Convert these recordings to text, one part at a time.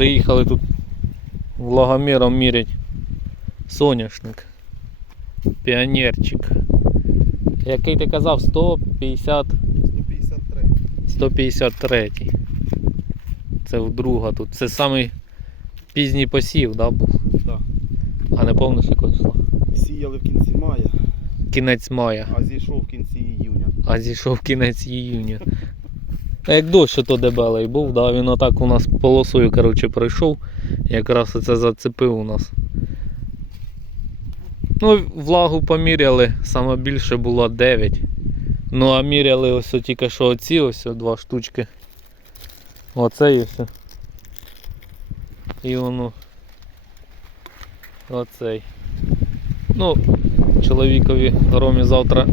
Приїхали тут влагоміром мірять соняшник. Піонерчик. Який ти казав? 150 153. 153. Це вдруга тут. Це самий пізній посів, да, був? Так. А не повниш якого числа? Сіяли в кінці мая, Кінець мая, а зійшов в кінці іюня. а зійшов кінець іюня. А як дощ то дебелий був, да, він отак у нас полосою коротше, пройшов. Якраз оце зацепив у нас. Ну, влагу поміряли, саме більше було 9. Ну а міряли ось тільки що оці ось два штучки. Оце і все. І воно. Оцей. Ну, чоловікові Ромі завтра,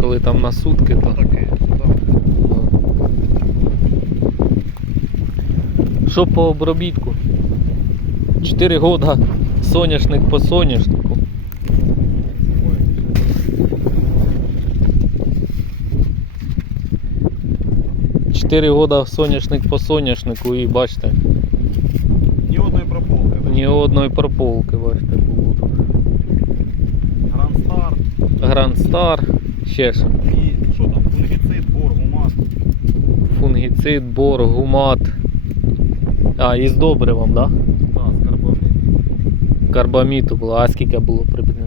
коли там на сутки, то. Таке, так. Що по обробітку? 4 года соняшник по соняшнику. 4 года соняшник по соняшнику і бачите, Ні одної прополки. ні одної прополки, бачите, було тут. Гранд Стар Гранд Стар, ще ж і що там, фунгіцид, бор, гумат. фунгіцид, бор, гумат. А, і з добривом, так? Да? Так, з карбамід. Карбаміту було, а скільки було приблизно?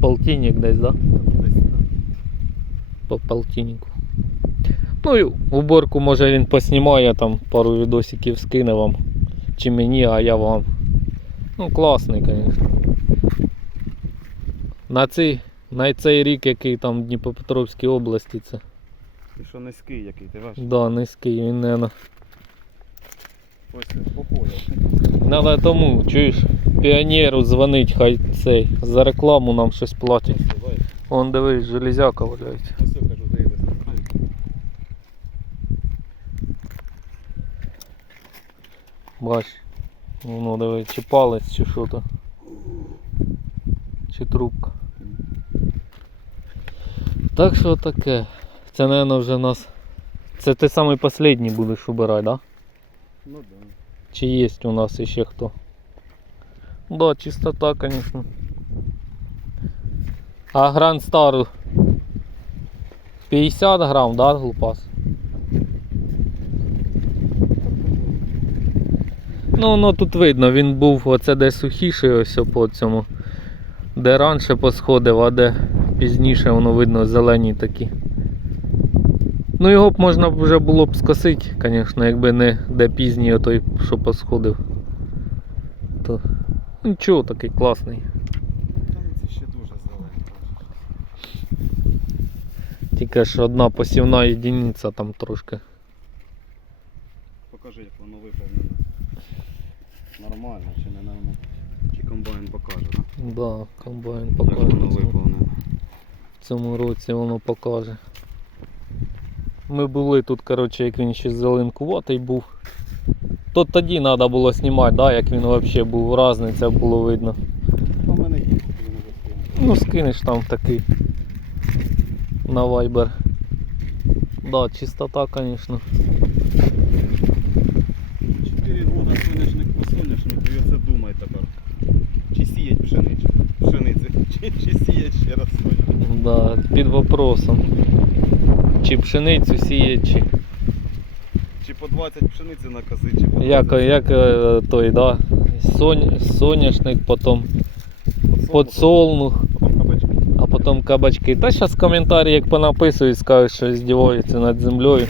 Полтинник десь, так? Да? Десь так. по полтиннику. Ну і уборку може він поснімає, там пару відосиків скине вам. Чи мені, а я вам. Ну класний, звісно. На цей, на цей рік, який там в Дніпропетровській області, це І що низький який, ти бачиш? да, низький, він не на. Ось по полю. Надо тому, чуєш, піонеру дзвонить, хай цей, за рекламу нам щось платять. Вон дивись, железяка валяється. Бач, воно диви, чи палець, чи що то. Чи трубка. Так що таке. Це, мабуть, вже нас. Це ти самий останній будеш убирати, да? Ну да. Чи є у нас ще хто? Да, чистота, звісно. А Гранд Стару 50 грам, да, глупас? Ну, ну тут видно, він був оце де сухіший ось по цьому. Де раніше посходив, а де пізніше воно видно зелені такі. Ну його б можна вже було б скосити, звісно, якби не де пізній той, що посходив. То нічого такий класний. Це ще дуже. Тільки ж одна посівна єдиниця там трошки. Покажи, як воно виповнене. Нормально чи не нормально? Чи комбайн покаже, так? Да, комбайн Як воно це. виповнене. В цьому році воно покаже. Ми були тут, коротше, як він ще зеленкуватий був. То тоді треба було знімати, да, як він взагалі був разниця було видно. Тобі. Ну скинеш там такий на Viber. Да, чистота, звісно. 4 года соняшник по соняшнику і оце думай тепер. Чи сіять пшеницю? Пшеницю, чи, чи сіять ще раз соняшник. Да, під вопросом. Чи пшеницю сіє, чи. Чи по 20 пшениці на кози, чи по 20 Як, як е, той, да. Соняшник, потім подсолнух, Потім кабачки. а потім кабачки. Та зараз коментарі як понаписують, скажуть, що здіваються над землею.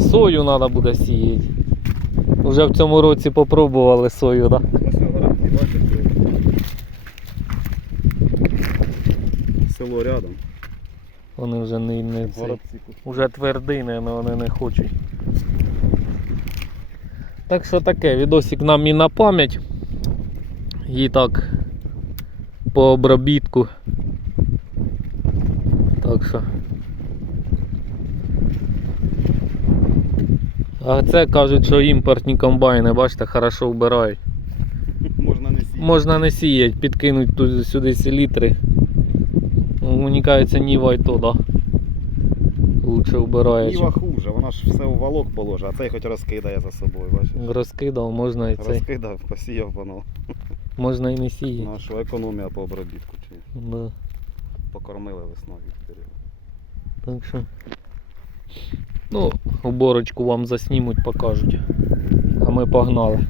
Сою треба буде сіяти. Уже в цьому році попробували сою, да? Ось гарантії, бачиш, село рядом. Вони вже не, не тут. Уже твердини, але вони не хочуть. Так що таке, відосик нам і на пам'ять. І так по обробітку. Так що. А це кажуть, що імпортні комбайни, бачите, хорошо вбирають. Можна не сіяти. Можна не сіяти, підкинуть сюди селітри. Мені кажеться, Ніва і то, да. лучше вбирає, Ніва хуже, вона ж все у валок положить, а цей хоч розкидає за собою, бачиш. розкидав, можна і цей. Розкидав, посіяв воно. Можна і не сіяти. Ну а що, економія по обробітку чи Да. покормили весною відкрили. Так що. Ну, уборочку вам заснімуть, покажуть. А ми погнали.